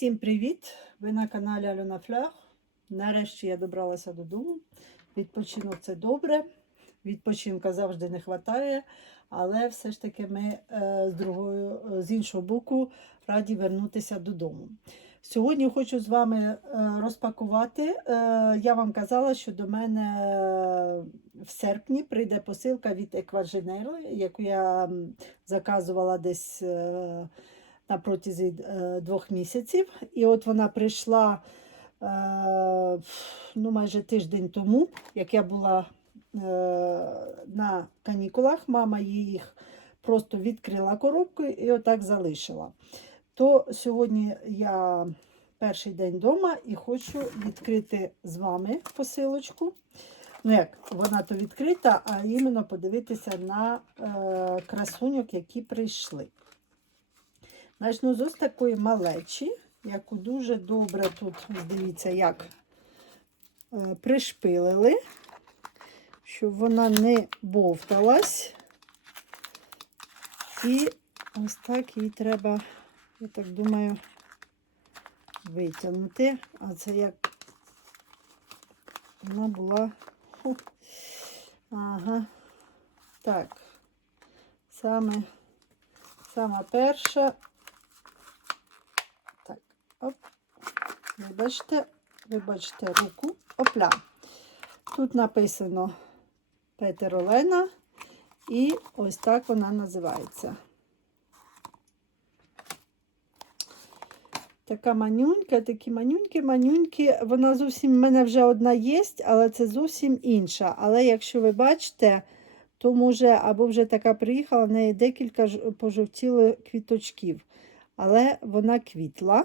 Всім привіт! Ви на каналі Альона Флях. Нарешті я добралася додому. Відпочинок це добре. Відпочинка завжди не вистачає, але все ж таки ми е, з, другою, е, з іншого боку раді вернутися додому. Сьогодні хочу з вами е, розпакувати. Я вам казала, що до мене в серпні прийде посилка від Екваженеру, яку я заказувала десь. На протязі е, двох місяців. І от вона прийшла е, ну, майже тиждень тому, як я була е, на канікулах, мама їх просто відкрила коробку і отак залишила. То сьогодні я перший день вдома і хочу відкрити з вами посилочку. Ну, як вона то відкрита, а іменно подивитися на е, красуньок, які прийшли. Начну з ось такої малечі, яку дуже добре тут, дивіться, як е, пришпилили, щоб вона не бовталась. І ось так їй треба, я так думаю, витягнути. А це як вона була. Ага. Так. Саме, сама перша. Оп. Вибачте, вибачте руку. Опля. Тут написано Петер Олена. І ось так вона називається. Така манюнька, такі манюньки, манюньки. Вона зовсім в мене вже одна є, але це зовсім інша. Але якщо ви бачите, то може або вже така приїхала, в неї декілька пожовтіло квіточків. Але вона квітла.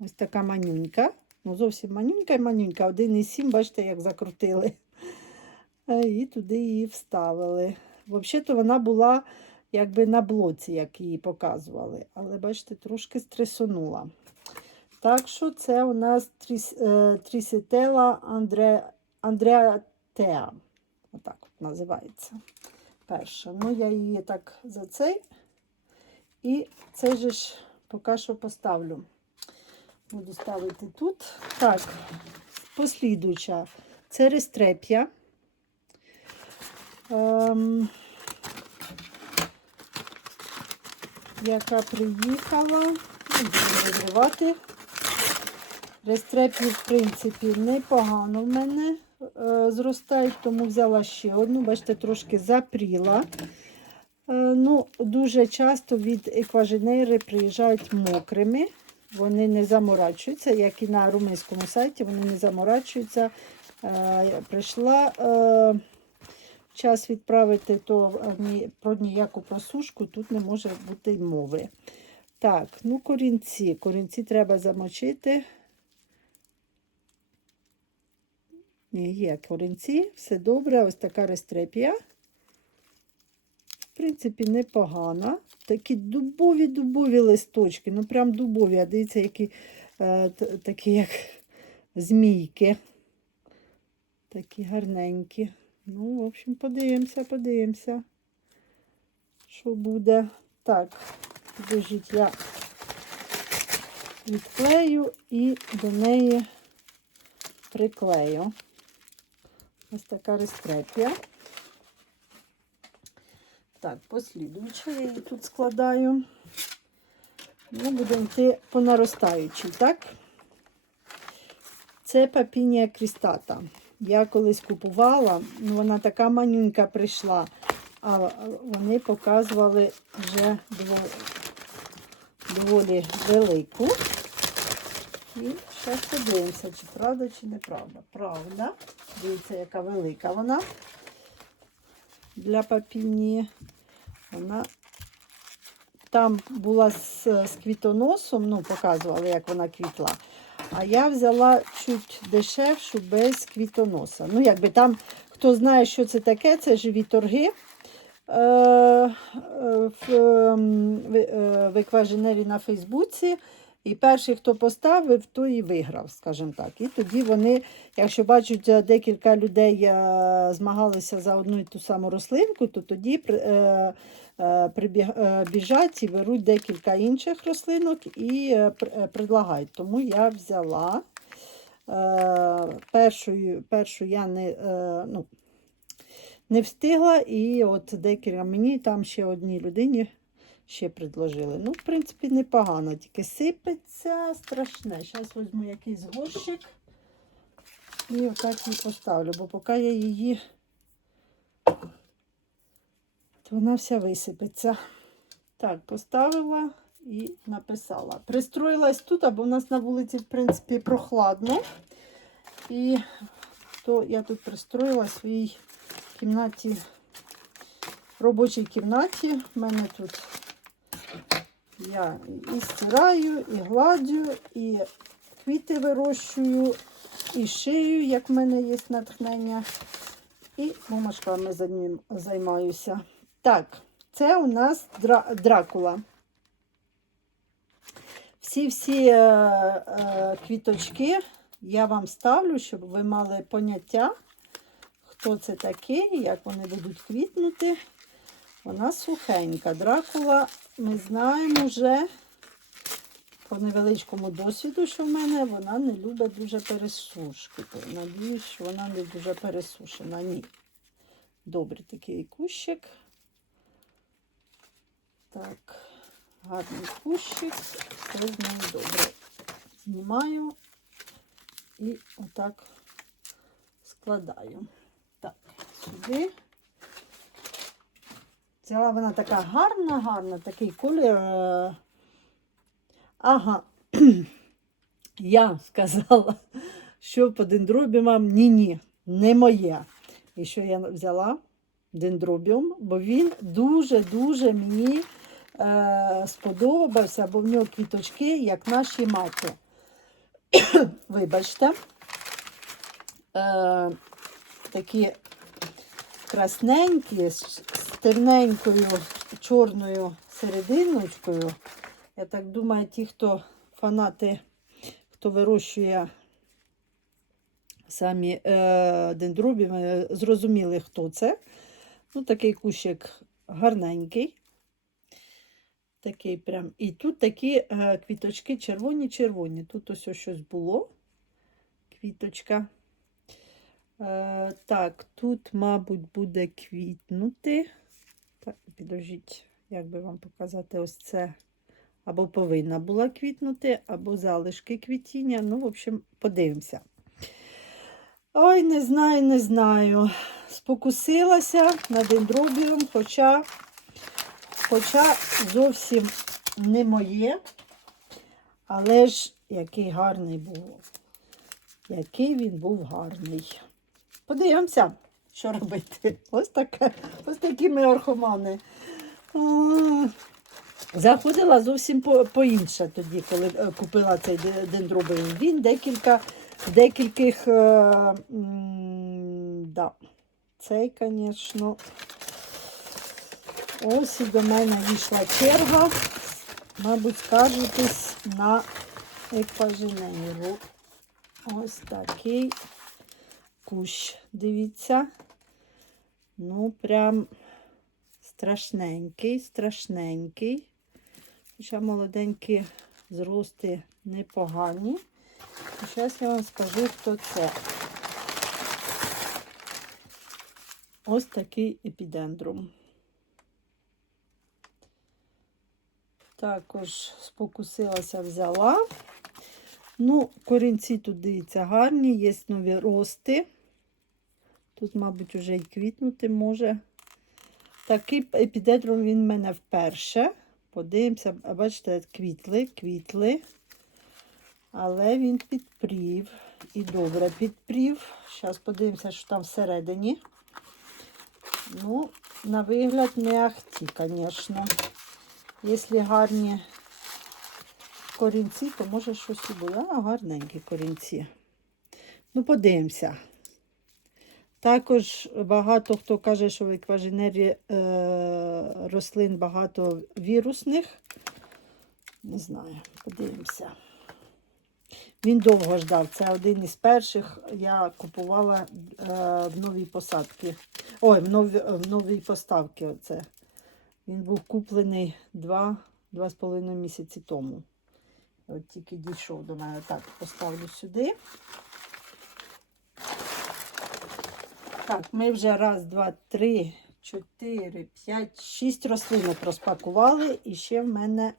Ось така манюнька. Ну, зовсім манюнька і манюнька. 1,7, бачите, як закрутили. Е, І туди її вставили. Взагалі-то вона була якби на блоці, як її показували. Але, бачите, трошки стресонула. Так що це у нас тріс, е, Трісітела Андре, Андреатеа. Отак от називається. Перша. Ну, я її так за цей. І це ж поки що поставлю. Буду ставити тут. Так, послідуюча. Це рестреп'я. Ем, яка приїхала. Ну, Будемо розривати. Рестреп'ї, в принципі, непогано в мене е, зростають, тому взяла ще одну. Бачите, трошки запріла. Е, Ну, Дуже часто від екваженери приїжджають мокрими. Вони не заморачуються, як і на румунському сайті, вони не заморачуються. Е, Прийшла е, час відправити, то е, про ніяку просушку тут не може бути мови. Так, ну корінці. Корінці треба замочити. Ні, є корінці, все добре, ось така рестрепія. В принципі, непогана. Такі дубові-дубові листочки. Ну, прям дубові, а дивіться, які е, такі, як змійки. Такі гарненькі. Ну, в общем, подивимося, подивимося, що буде. Так, підождіть, я відклею і до неї приклею. Ось така рестрепія. Так, послідуючи, я її тут складаю. Ну, будемо йти по наростаючій, так? Це папінія крістата. Я колись купувала, ну вона така манюнька прийшла, а вони показували вже доволі велику. І зараз подивимося, чи правда, чи неправда. Правда. Дивіться, яка велика вона для папінії. Вона там була з, з квітоносом, ну, показували, як вона квітла. А я взяла чуть дешевшу без квітоноса. Ну, якби там, хто знає, що це таке, це живі торги. Е, е, в, ем, в, е, в екваженері на Фейсбуці. І перший, хто поставив, той і виграв, скажімо так. І тоді вони, якщо бачать, е, декілька людей е, змагалися за одну і ту саму рослинку, то тоді е, біжать і беруть декілька інших рослинок і пр- предлагають. Тому я взяла першою, першу я не, ну, не встигла, і от декілька мені там ще одній людині ще предложили. Ну, в принципі, непогано, тільки сипеться страшне. Зараз візьму якийсь горщик і отак її поставлю, бо поки я її, то вона вся висипеться. Так, поставила і написала. Пристроїлась тут, або в нас на вулиці, в принципі, прохладно. І то я тут пристроїла в своїй кімнаті, робочій кімнаті. У мене тут я і стираю, і гладю, і квіти вирощую, і шию, як в мене є натхнення. І бумажками за ним займаюся. Так, це у нас дра- дракула. Всі-всі е, е, квіточки я вам ставлю, щоб ви мали поняття, хто це такий, як вони будуть квітнути. Вона сухенька. Дракула, ми знаємо вже по невеличкому досвіду, що в мене вона не любить дуже пересушки. Надіюсь, що вона не дуже пересушена. Ні. Добрий такий кущик. Так, гарний кущик. Все з нею добре. Знімаю і отак складаю. Так, сюди. Взяла вона така гарна, гарна, такий колір. е, Ага. Я сказала, що по дендробіумам ні-ні, не моє. І що я взяла дендробіум, бо він дуже-дуже мені е, сподобався, бо в нього квіточки, як наші мати. Вибачте. Е, такі красненькі, темненькою чорною серединочкою. Я так думаю, ті, хто фанати, хто вирощує самі е, дендробіуми, зрозуміли, хто це. Ну, такий кущик гарненький. Такий прям. І тут такі е, квіточки червоні-червоні. Тут ось ось щось було. Квіточка. Е, так, тут, мабуть, буде квітнути. Так, підождіть, як би вам показати ось це. Або повинна була квітнути, або залишки квітіння. Ну, в общем, подивимося. Ой, не знаю, не знаю. Спокусилася на дендробіум, хоча, хоча зовсім не моє. Але ж який гарний був. Який він був гарний. Подивимося, що робити. Ось таке, ось такі ми орхомани. Заходила зовсім по, по-інше тоді, коли е, купила цей де- дендробіум. Він декілька, декільких. Е, да. Цей, звісно. Ось і до мене вийшла черга. Мабуть, скаржитись на екваженейру. Ось такий кущ. Дивіться. Ну, прям страшненький, страшненький. Хоча молоденькі зрости непогані. І зараз я вам скажу, хто це. Ось такий епідендрум. Також спокусилася, взяла. Ну, корінці тут, дивіться, гарні, є нові рости. Тут, мабуть, вже і квітнути може. Такий епідедрум він в мене вперше. Подивимося, бачите, квітли, квітли. Але він підпрів. І добре підпрів. Зараз подивимося, що там всередині. Ну, на вигляд не ахті, звісно. Якщо гарні корінці, то може щось і буде. А, гарненькі корінці. Ну, подивимося. Також багато хто каже, що в екваженері е, рослин багато вірусних. Не знаю, подивимося. Він довго ждав. Це один із перших я купувала е, в новій посадці. Ой, в новій, в новій поставці. Оце. Він був куплений два, два з половиною місяці тому. От тільки дійшов до мене. Так, поставлю сюди. Так, ми вже раз, два, три, чотири, п'ять, шість рослинок розпакували. І ще в мене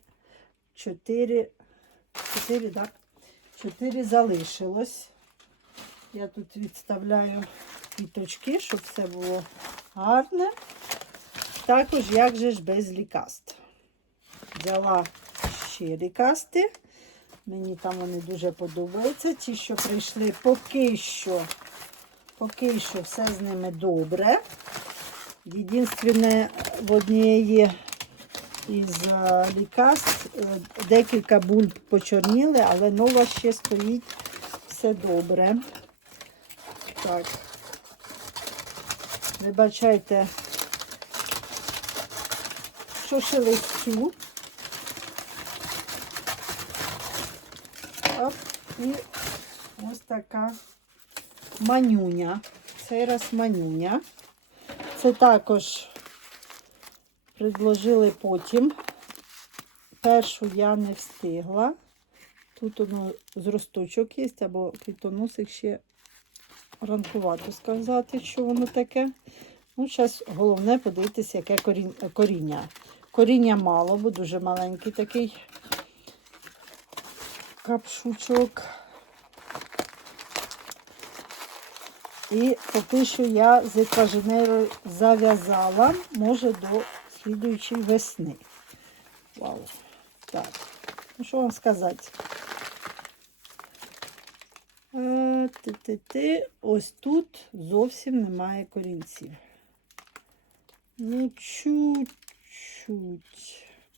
чотири, чотири, так? Чотири залишилось. Я тут відставляю квіточки, щоб все було гарне. Також, як же ж без лікаст. Взяла ще лікасти. Мені там вони дуже подобаються. Ті, що прийшли, поки що, поки що все з ними добре. Єдинственне, в однієї із е, лікаст е, декілька бульб почорніли, але нова ще стоїть все добре. Так. Вибачайте, що шелестю. Оп, і ось така манюня. Цей раз манюня. Це також предложили потім. Першу я не встигла. Тут воно з росточок є, або квітоносик ще ранкувато сказати, що воно таке. Ну, зараз головне подивитися, яке коріння. Коріння мало, бо дуже маленький такий капшучок. І поки що я з екваженерою зав'язала, може до слідуючої весни. Вау. Так. Ну, що вам сказати? Е, Ти-ти-ти. Ось тут зовсім немає корінців. Ну, чуть-чуть.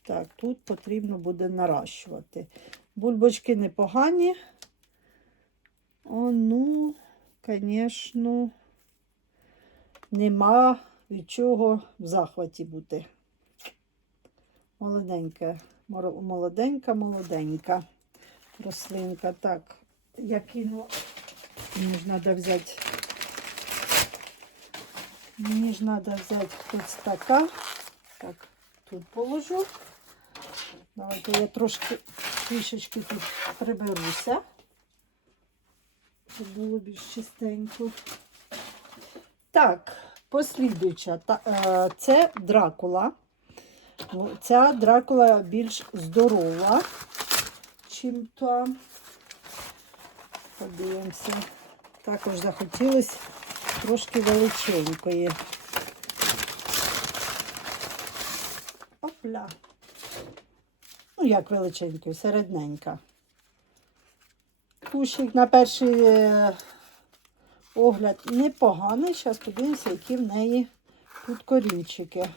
Так, тут потрібно буде наращувати. Бульбочки непогані. О, ну, звісно, нема від чого в захваті бути. Молоденька, молоденька, молоденька рослинка. Так, я кину, мені ж треба взяти. Мені ж треба взяти ось така. Так, тут положу. Давайте я трошки трішечки тут приберуся, щоб було більш чистенько. Так, послідуюча. Е, це дракула. Ну, Ця дракула більш здорова, чим та. Подивимося. Також захотілося трошки величенької. Опля. Ну, як величенької, середненька. Кущик на перший е, огляд непоганий. Зараз подивимося, які в неї тут корінчики.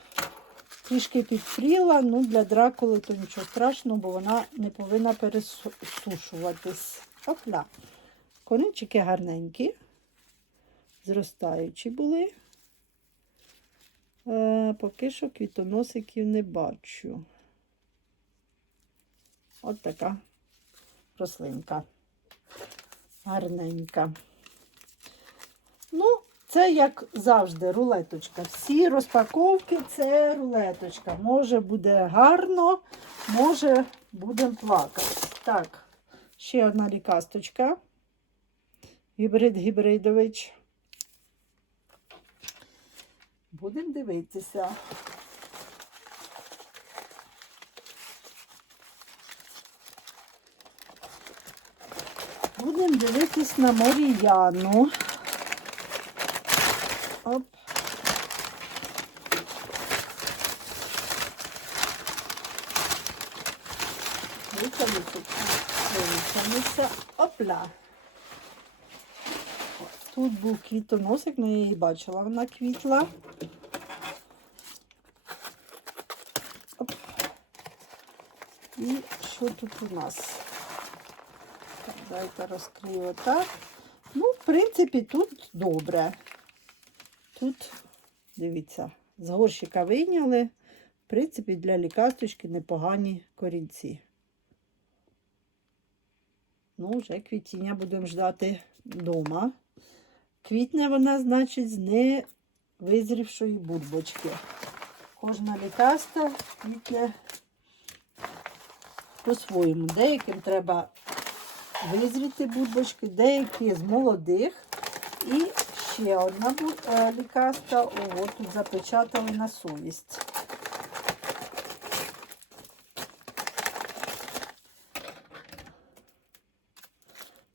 Трішки підпріла, ну для дракули то нічого страшного, бо вона не повинна пересушуватись. Опля. Корінчики гарненькі, зростаючі були. Е, поки що квітоносиків не бачу. От така рослинка. Гарненька. Ну, це, як завжди, рулеточка. Всі розпаковки це рулеточка. Може буде гарно, може будемо плакати. Так, ще одна лікасточка. Гібрид гібридович. Будемо дивитися. Будемо дивитись на Моріяну. Оп. Витягнуться. Витягнуться. Опля. Тут був квітоносик, ну я її бачила, вона квітла. Оп. І що тут у нас? Давайте розкрию так. Ну, в принципі, тут добре. Тут, дивіться, з горщика вийняли. В принципі, для лікасточки непогані корінці. Ну, вже квітіння будемо ждати вдома. Квітне вона, значить, з невизрівшої бульбочки. Кожна лікаста квітне по-своєму. Деяким треба визріти бульбочки, деякі з молодих. І ще одна е, ого, тут запечатали на совість.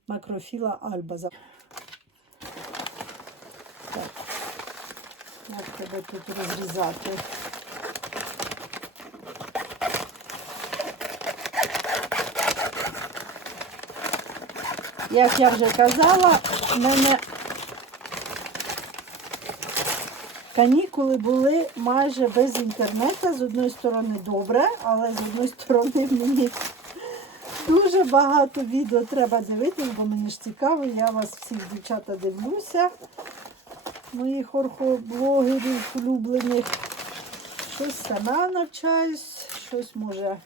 Макрофіла альба. Так. Як тебе тут розрізати? Як я вже казала, в мене канікули були майже без інтернету. З одної сторони добре, але з одної сторони мені дуже багато відео треба дивитись, бо мені ж цікаво, я вас всіх дівчата дивлюся, моїх орхоблогерів улюблених. Щось сама навчаюсь, щось може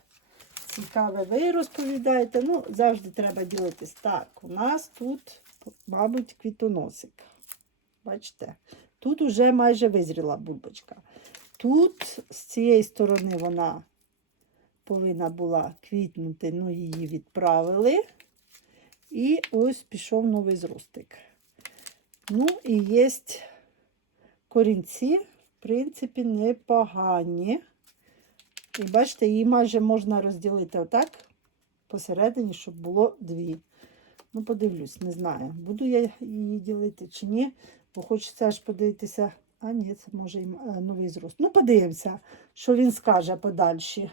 цікаве ви розповідаєте. Ну, завжди треба ділитись. Так, у нас тут, мабуть, квітоносик. Бачите? Тут уже майже визріла бульбочка. Тут з цієї сторони вона повинна була квітнути, ну її відправили. І ось пішов новий зростик. Ну, і є корінці, в принципі, непогані. І бачите, її майже можна розділити отак посередині, щоб було дві. Ну, подивлюсь, не знаю, буду я її ділити чи ні, бо хочеться аж подивитися. А ні, це може і е, новий зрост. Ну, подивимося, що він скаже подальші.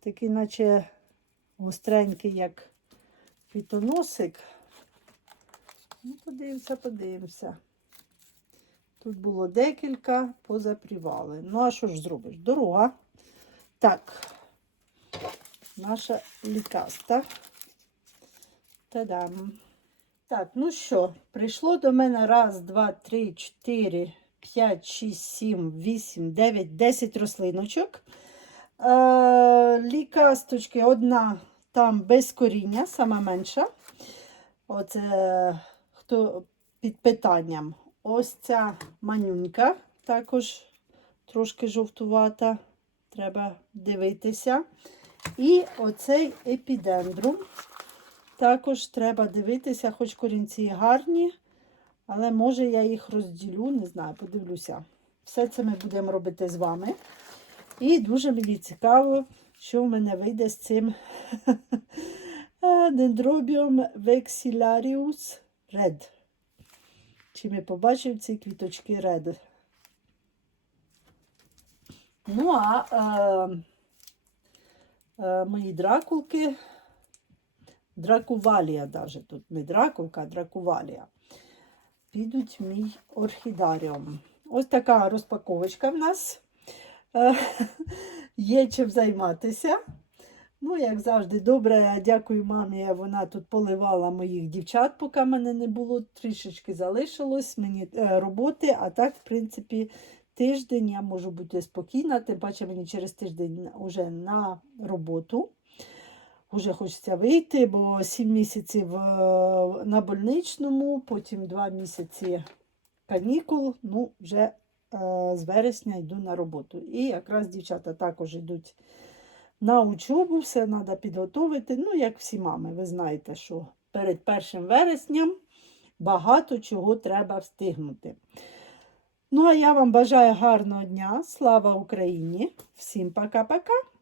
Такий, наче гостренький, як квітоносик. Ну, подивимося, подивимося. Тут було декілька, позапрівали. Ну, а що ж зробиш? Дорога. Так, наша лікаста. Та-дам. Так, ну що, прийшло до мене раз, два, три, чотири, п'ять, шість, сім, вісім, дев'ять, десять рослиночок. Е, лікасточки одна там без коріння, сама менша. Оце хто під питанням. Ось ця манюнька, також трошки жовтувата, треба дивитися. І оцей епідендрум. Також треба дивитися, хоч корінці гарні, але може я їх розділю, не знаю, подивлюся. Все це ми будемо робити з вами. І дуже мені цікаво, що в мене вийде з цим дендробіум vexillarius red. Чи ми побачимо ці квіточки red. Ну, а е, е, мої дракулки, дракувалія навіть тут, не дракулка, а дракувалія. Підуть в мій орхідаріум. Ось така розпаковочка в нас. Е, Є чим займатися. Ну, як завжди, добре, дякую мамі. Вона тут поливала моїх дівчат, поки мене не було. Трішечки залишилось мені е, роботи, а так, в принципі, тиждень я можу бути спокійна. Тим паче мені через тиждень вже на роботу. Уже хочеться вийти, бо 7 місяців е, на больничному, потім 2 місяці канікул. Ну, вже е, з вересня йду на роботу. І якраз дівчата також йдуть на учобу, все треба підготовити. Ну, як всі мами, ви знаєте, що перед 1 вересням багато чого треба встигнути. Ну, а я вам бажаю гарного дня. Слава Україні! Всім пока-пока!